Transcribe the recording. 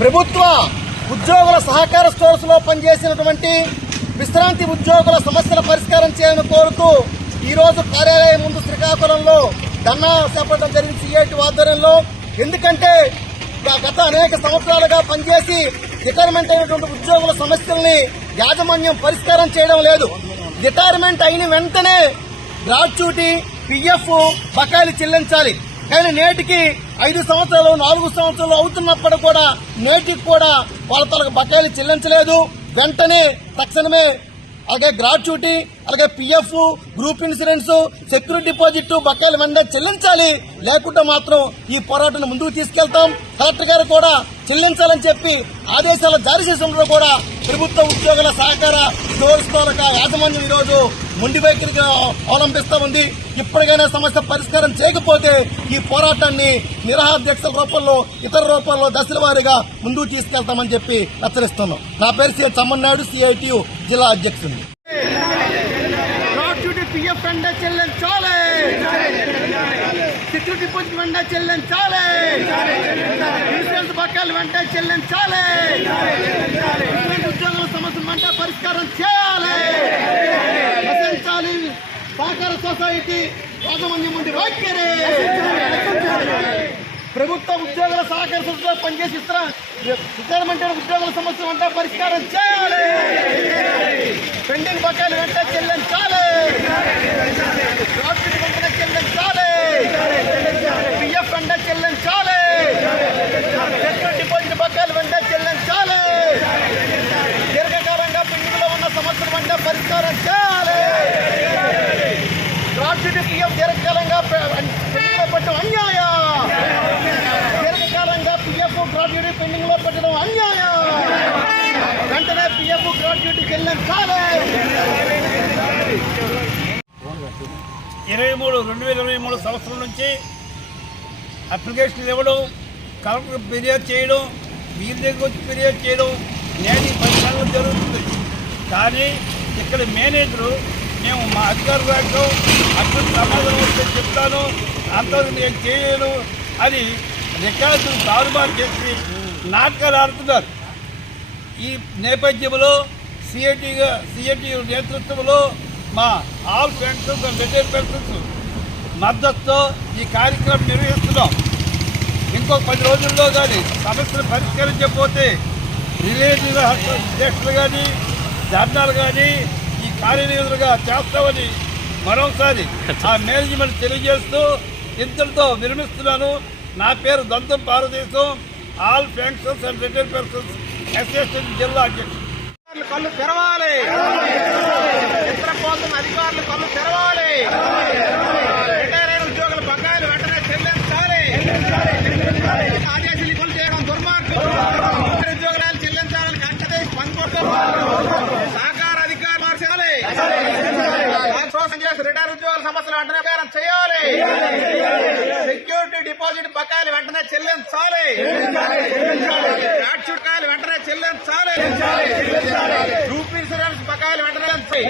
ప్రభుత్వ ఉద్యోగుల సహకార స్టోర్స్లో పనిచేసినటువంటి విశ్రాంతి ఉద్యోగుల సమస్యల పరిష్కారం చేయాలని కోరుతూ ఈ రోజు కార్యాలయం ముందు శ్రీకాకుళంలో ధర్నా చేపట్టడం జరిగింది సిఐటి ఆధ్వర్యంలో. ఎందుకంటే గత అనేక సంవత్సరాలుగా పనిచేసి రిటైర్మెంట్ అయినటువంటి ఉద్యోగుల సమస్యల్ని యాజమాన్యం పరిష్కారం చేయడం లేదు. రిటైర్మెంట్ అయిన వెంటనే గ్రాట్యుటీ పిఎఫ్ బకాయిలు చెల్లించాలి. కానీ నేటికి ఐదు సంవత్సరాలు నాలుగు సంవత్సరాలు అవుతున్నప్పుడు కూడా నేటికి కూడా వాళ్ళ తలకు బకాయిలు చెల్లించలేదు. వెంటనే తక్షణమే అలాగే గ్రాట్యుటీ అలాగే PF group insurance security deposit బకాయిలు వెంటనే చెల్లించాలి. లేకుంటే మాత్రం ఈ పోరాటాన్ని ముందుకు తీసుకెళ్తాం. కలెక్టర్ గారు కూడా చెల్లించాలని చెప్పి ఆదేశాలు జారీ చేసి కూడా ప్రభుత్వ ఉద్యోగుల సహకార స్టోర్స్ యాజమాన్యం ఈరోజు రోజు ముండి వైఖరికి అవలంబిస్తూ ఉంది. ఇప్పటికైనా సమస్య పరిష్కారం చేయకపోతే ఈ పోరాటాన్ని నిరహాధ్యక్ష రూపంలో ఇతర రూపాల్లో దశల వారీగా ముందుకు తీసుకెళ్తామని చెప్పి హెచ్చరిస్తున్నాం. నా పేరు సి. చమ్మన్నాయుడు సిఐటియు జిల్లా అధ్యక్షుడు వెంట చెల్లించాలి సెక్యూరిటీ డిపాజిట్ వెంట చెల్లించాలి ఇన్సూరెన్స్ బకాయిలు వెంట చెల్లించాలి ఇన్సూరెన్స్ ఉద్యోగుల సమస్యలు వెంట పరిష్కారం చేయాలి. రచించాలి సహకార సొసైటీ యాజమాన్యం ముందు వైఖరి ప్రభుత్వ ఉద్యోగుల సహకార సంస్థలో పనిచేసి ఇతర రిటైర్మెంట్ ఉద్యోగుల సమస్యలు అంటే పరిష్కారం చేయాలి. పెండింగ్ బకాయిలు వెంట చెల్లించాలి గ్రాట్యుటీ వెంటనే చెల్లించాలి పిఎఫ్ వెంట చెల్లించాలి సెక్యూరిటీ డిపాజిట్ బకాయిలు వెంట చెల్లించాలి దీర్ఘకాలంగా పెండింగ్లో ఉన్న సమస్యలు వెంట పరిష్కారం చేయాలి గ్రాట్యుటీ పిఎఫ్ దీర్ఘకాలంగా పెండింగ్లో పెట్టడం అన్యాయం దీర్ఘకాలంగా పిఎఫ్ గ్రాట్యుటీ పెండింగ్లో పెట్టడం అన్యాయం వెంటనే పిఎఫ్ వెళ్ళాం. చెల్లించాలి ఇరవై మూడు రెండు వేల ఇరవై మూడు సంవత్సరం నుంచి అప్లికేషన్లు ఇవ్వడం కలెక్టర్ ఫిర్యాదు చేయడం వీరి దగ్గర వచ్చి ఫిర్యాదు చేయడం నేను పరిపాలన జరుగుతుంది. కానీ ఇక్కడ మేనేజరు మేము మా అధికారులు రాకం అక్కడ సమాధానం వస్తే చెప్తాను అంతవరకు నేను చేయను అని రికార్డు తారుమారు చేసి నాటకాలు ఆడుతున్నారు. ఈ నేపథ్యంలో సిఐటిగా సిఐటి నేతృత్వంలో మా ఆల్ పెన్షన్స్ రిటైర్ పెన్షన్స్ మద్దతుతో ఈ కార్యక్రమం నిర్వహిస్తున్నాం. ఇంకో పది రోజుల్లో కానీ సమస్యలు పరిష్కరించకపోతే రిలేటివ్ అధ్యక్షులు కానీ ధర్నాలు కానీ ఈ కార్యనిధులుగా చేస్తామని మరోసారి ఆ మేనేజ్మెంట్ తెలియజేస్తూ ఇంతటితో విరమిస్తున్నాను. నా పేరు దంతం భారతదేశం all pensioners and retired persons association జిల్లా అధ్యక్షుడు. కళ్ళు తెరవాలి. ఇతర కోసం అధికారులు కళ్ళు తెరవాలి. రిటైర్ అయిన ఉద్యోగుల బకాయిలు వెంటనే చెల్లించాలి. ఆదేశాలు కొలు చేయడం దుర్మార్గం. ఉద్యోగులు చెల్లించాలని కట్టదే పనికొట్టు సహకార అధికారులు మార్చాలి. చేసి రిటైర్ ఉద్యోగుల సమస్యలు వెంటనే పరిష్కారం చేయాలి. సెక్యూరిటీ డిపాజిట్ బకాయిలు వెంటనే చెల్లించాలి. వెంటనే చెల్లించాలి ఇన్సూరెన్స్ బకాయిలు వెంటనే.